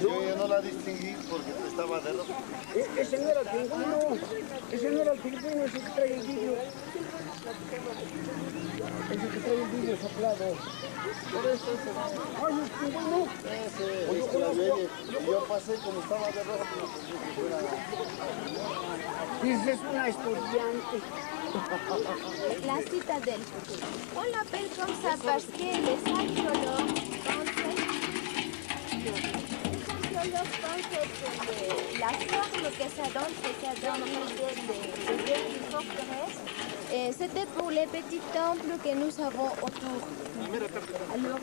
Yo no la distinguí porque estaba de rojo. Ese no era el pingüino, ese no era el pingüino, ese que trae el vidrio. Ese que trae el vidrio soplado. Por eso ese. ¡Ay, el pingüino! Yo pasé como estaba de rojo. Dice, es una estudiante. La citadelle. On l'appelle comme ça parce que les archéologues pensaient que la forme que ça donne l'idée d'une forteresse, et c'était pour les petits temples que nous avons autour. Alors,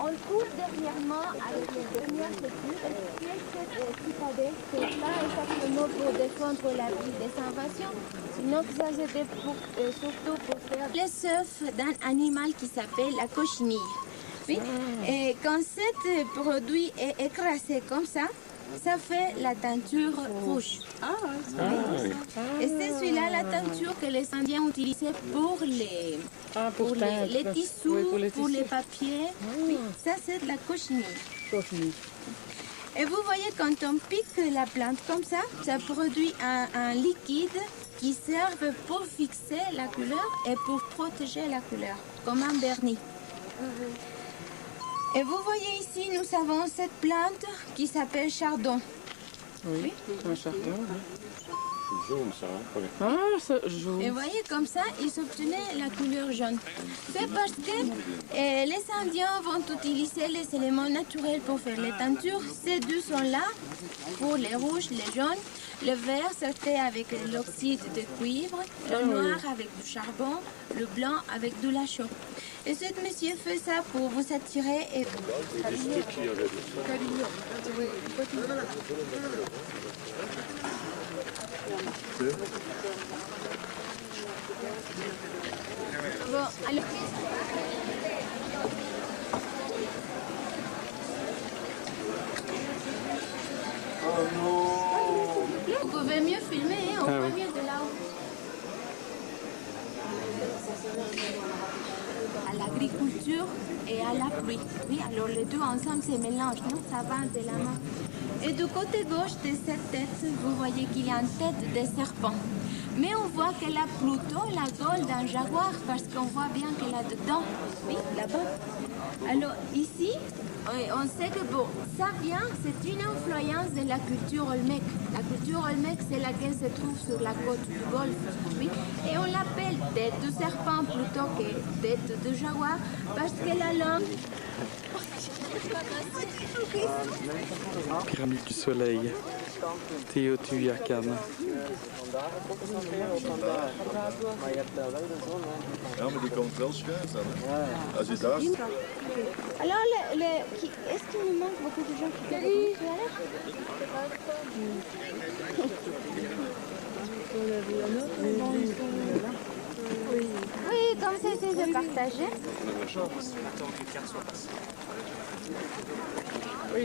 on trouve dernièrement, avec les dernières études, que cette citadelle, c'est pas exactement pour défendre la ville des invasions, sinon que ça c'était surtout pour faire les œufs d'un animal qui s'appelle la cochenille. Oui. Et quand ce produit est écrasé comme ça fait la teinture rouge. Oui. Et c'est celui-là la teinture que les Indiens utilisaient pour les tissus, oui, pour les papiers. Oui. Ça c'est de la cochenille. Et vous voyez, quand on pique la plante comme ça produit un liquide qui sert pour fixer la couleur et pour protéger la couleur, comme un vernis. Et vous voyez ici, nous avons cette plante qui s'appelle chardon. Oui, un chardon. Jaune, ça, hein? Ah, ça, jaune. Et vous voyez, comme ça, ils obtenaient la couleur jaune. C'est parce que les Indiens vont utiliser les éléments naturels pour faire les teintures. Ces deux sont là pour les rouges, les jaunes. Le vert, c'était avec l'oxyde de cuivre. Le noir avec du charbon. Le blanc avec de la chaux. Et ce monsieur fait ça pour vous attirer et... Bon, alors... Vous pouvez mieux filmer, hein, on voit mieux de là-haut. À l'agriculture et à la pluie. Oui, alors les deux ensemble se mélangent, non? Ça va de la main. Et du côté gauche de cette tête, vous voyez qu'il y a une tête de serpent. Mais on voit qu'elle a plutôt la gueule d'un jaguar parce qu'on voit bien qu'elle a dedans. Oui, là-bas. Alors ici, on sait que bon, ça vient, c'est une influence de la culture olmèque. La culture olmèque, c'est laquelle se trouve sur la côte du Golfe. Oui. Et on l'appelle tête de serpent plutôt que tête de jaguar parce que la langue... Pyramide du soleil. Teotihuacan. Ja, maar die komt wel schuin staan. Als je daar Alors, est-ce qu'il nous manque beaucoup de gens qui viennent Oui, comme ça, c'est de partager. Attends que les cartes soient passées. Oui,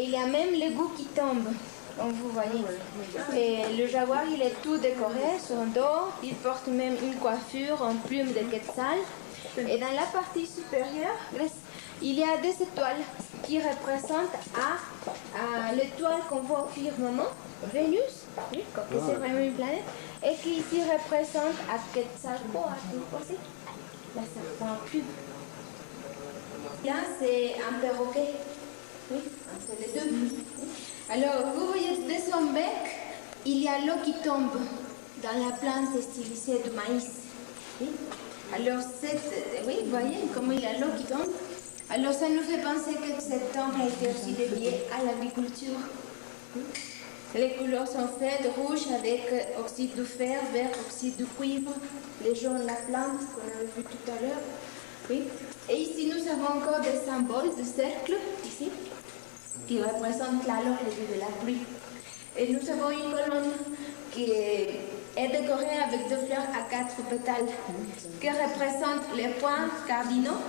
Et il y a même l'égout qui tombe, comme vous voyez. Et le jaguar, il est tout décoré, son dos, il porte même une coiffure en plume de quetzal. Et dans la partie supérieure, il y a des étoiles qui représentent l'étoile qu'on voit au firmament, Vénus, oui, c'est vraiment une planète, et qui ici représente à Quetzalcoatl aussi, la serpent plume. Là, c'est un perroquet, oui, entre les deux. Alors, vous voyez, de son bec, il y a l'eau qui tombe dans la plante stylisée de maïs. Oui. Alors, oui, vous voyez comment il y a l'eau qui tombe. Alors, ça nous fait penser que cet temple a été aussi dédié à l'agriculture. Les couleurs sont faites rouge avec oxyde de fer, vert, oxyde de cuivre, les jaunes, la plante qu'on avait vu tout à l'heure. Oui. Et ici, nous avons encore des symboles de cercle, ici, qui représentent alors le dieu de la pluie. Et nous avons une colonne qui est décorée avec deux fleurs à 4 pétales, qui représentent les points cardinaux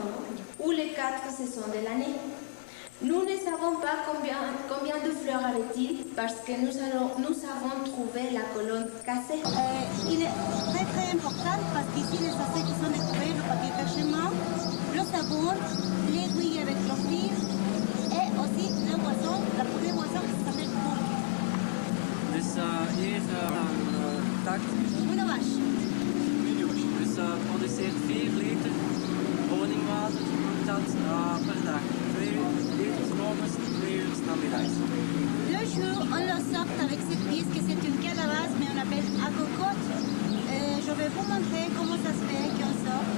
ou les 4 saisons de l'année. Nous ne savons pas combien de fleurs avait-il parce que nous avons trouvé la colonne cassée. Il est très très important parce qu'ici les assiettes qui sont décorées, le papier parchemin, le savon, l'aiguille avec l'enfile et aussi le boisson, la première boisson qui s'appelle Bourg. Dus hier een tak. Una vache. Dus produceert 4 liter honingwater dat, per dag. 2 liter 's morgens, 2 uur 's namiddags. Le jour, on le sort avec cette pièce que c'est une calabasse, mais on appelle à cocotte. Je vais vous montrer comment ça se fait qu'on sort.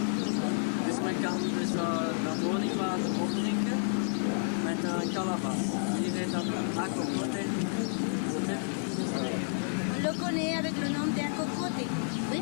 Dus men kan dus dat honingwater opdrinken met een kalabas. Hier heet dat akokote. On le connaît avec le nom de cocotte. Oui.